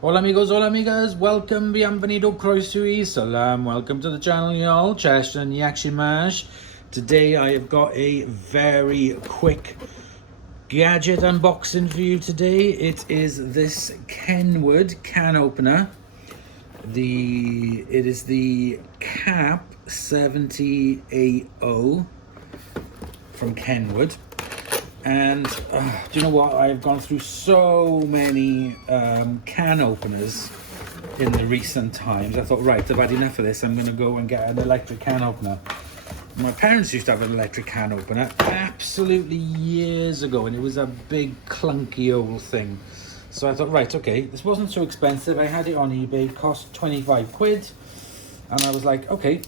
Hola amigos, hola amigas, welcome, bienvenido, croeso salam, welcome to the channel y'all, Chesh and Yakshimash. Today I have got a very quick gadget unboxing for you today. It is this Kenwood can opener. It is the Cap 7080 from Kenwood. And do you know what? I've gone through so many can openers in the recent times. I thought, right, I've had enough of this. I'm going to go and get an electric can opener. My parents used to have an electric can opener absolutely years ago, and it was a big clunky old thing. So I thought, right, okay, this wasn't so expensive. I had it on eBay, it cost 25 quid. And I was like, okay,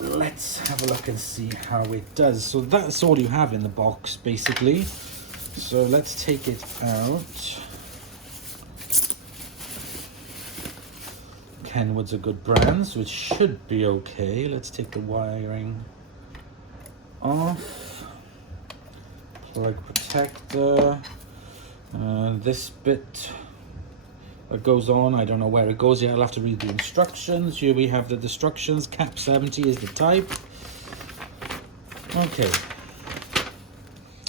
let's have a look and see how it does. So that's all you have in the box basically. So let's take it out. Kenwood's a good brand, so it should be okay. Let's take the wiring off. Plug protector. This bit that goes on, I don't know where it goes yet. I'll have to read the instructions. Here we have the instructions. Cap 70 is the type.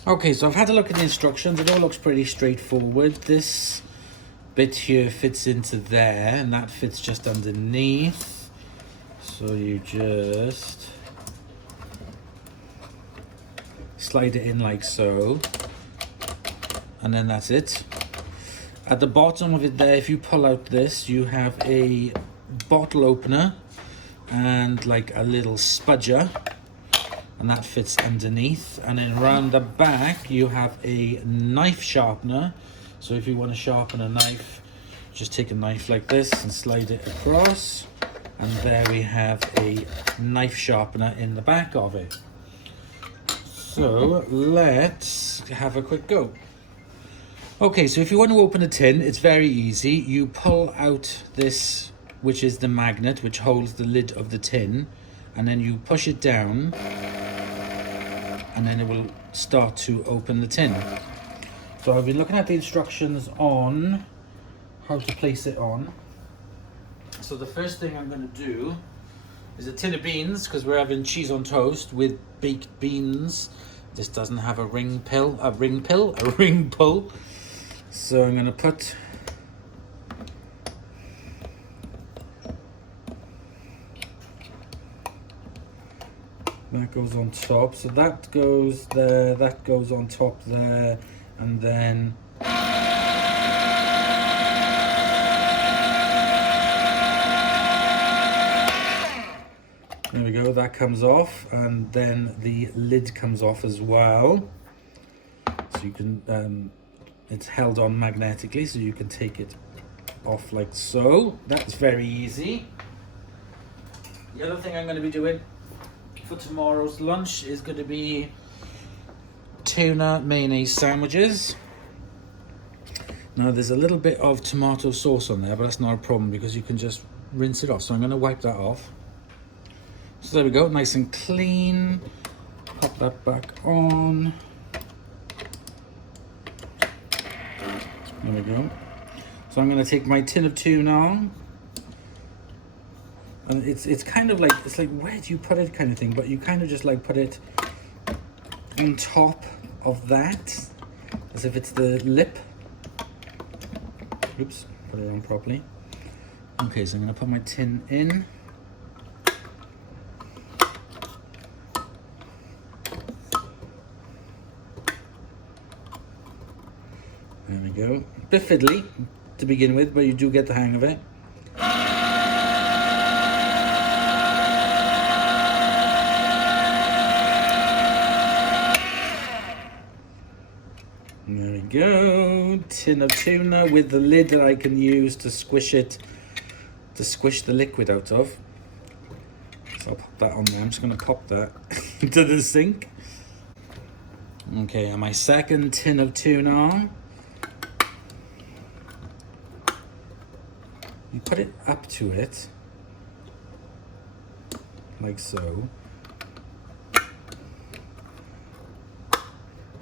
Okay, so I've had a look at the instructions. It all looks pretty straightforward. This bit here fits into there, and that fits just underneath. So you just slide it in like so, and then that's it. At the bottom of it there, if you pull out this, you have a bottle opener and like a little spudger, and that fits underneath. And then around the back, you have a knife sharpener. So if you want to sharpen a knife, just take a knife like this and slide it across. And there we have a knife sharpener in the back of it. So let's have a quick go. Okay, so if you want to open a tin, it's very easy. You pull out this, which is the magnet, which holds the lid of the tin, and then you push it down, and then it will start to open the tin. So I've been looking at the instructions on how to place it on. So the first thing I'm going to do is a tin of beans, because we're having cheese on toast with baked beans. This doesn't have a ring pull. So I'm going to put that goes on top. So that goes there, that goes on top there, and then there we go, that comes off, and then the lid comes off as well. So you can it's held on magnetically, so you can take it off like so. That's very easy. The other thing I'm going to be doing for tomorrow's lunch is going to be tuna mayonnaise sandwiches. Now there's a little bit of tomato sauce on there, but that's not a problem because you can just rinse it off. So I'm going to wipe that off. So there we go, nice and clean. Pop that back on. There we go. So I'm going to take my tin of tuna, and it's kind of like, it's like, where do you put it kind of thing, but you kind of just like put it on top of that as if it's the lip. Oops, put it on properly. Okay, so I'm going to put my tin in. There we go. A bit fiddly to begin with, but you do get the hang of it. There we go. Tin of tuna with the lid that I can use to squish it, to squish the liquid out of. So I'll pop that on there. I'm just going to pop that into the sink. Okay, and my second tin of tuna. You put it up to it, like so,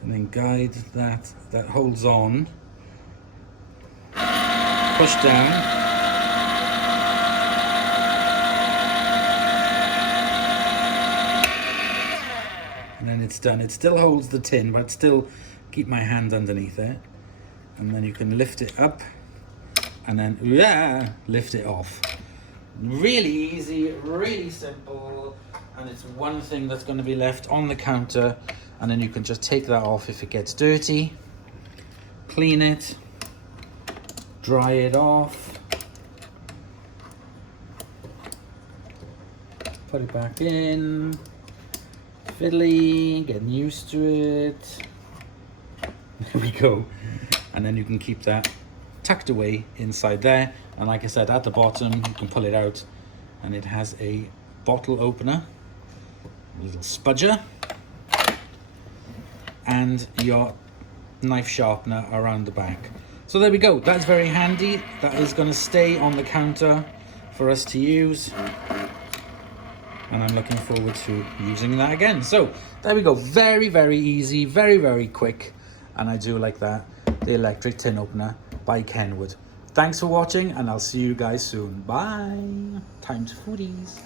and then guide that holds on push down. And then it's done. It still holds the tin, but still keep my hand underneath it. And then you can lift it up and then lift it off. Really easy, really simple, and it's one thing that's going to be left on the counter, and then you can just take that off if it gets dirty, clean it, dry it off, put it back in, fiddly, getting used to it. There we go. And then you can keep that tucked away inside there, and like I said, at the bottom you can pull it out and it has a bottle opener, a little spudger, and your knife sharpener around the back. So there we go, that's very handy. That is going to stay on the counter for us to use, and I'm looking forward to using that again. So there we go, very, very easy, very, very quick, and I do like that, the electric tin opener by Kenwood. Thanks for watching, and I'll see you guys soon. Bye. Time to foodies.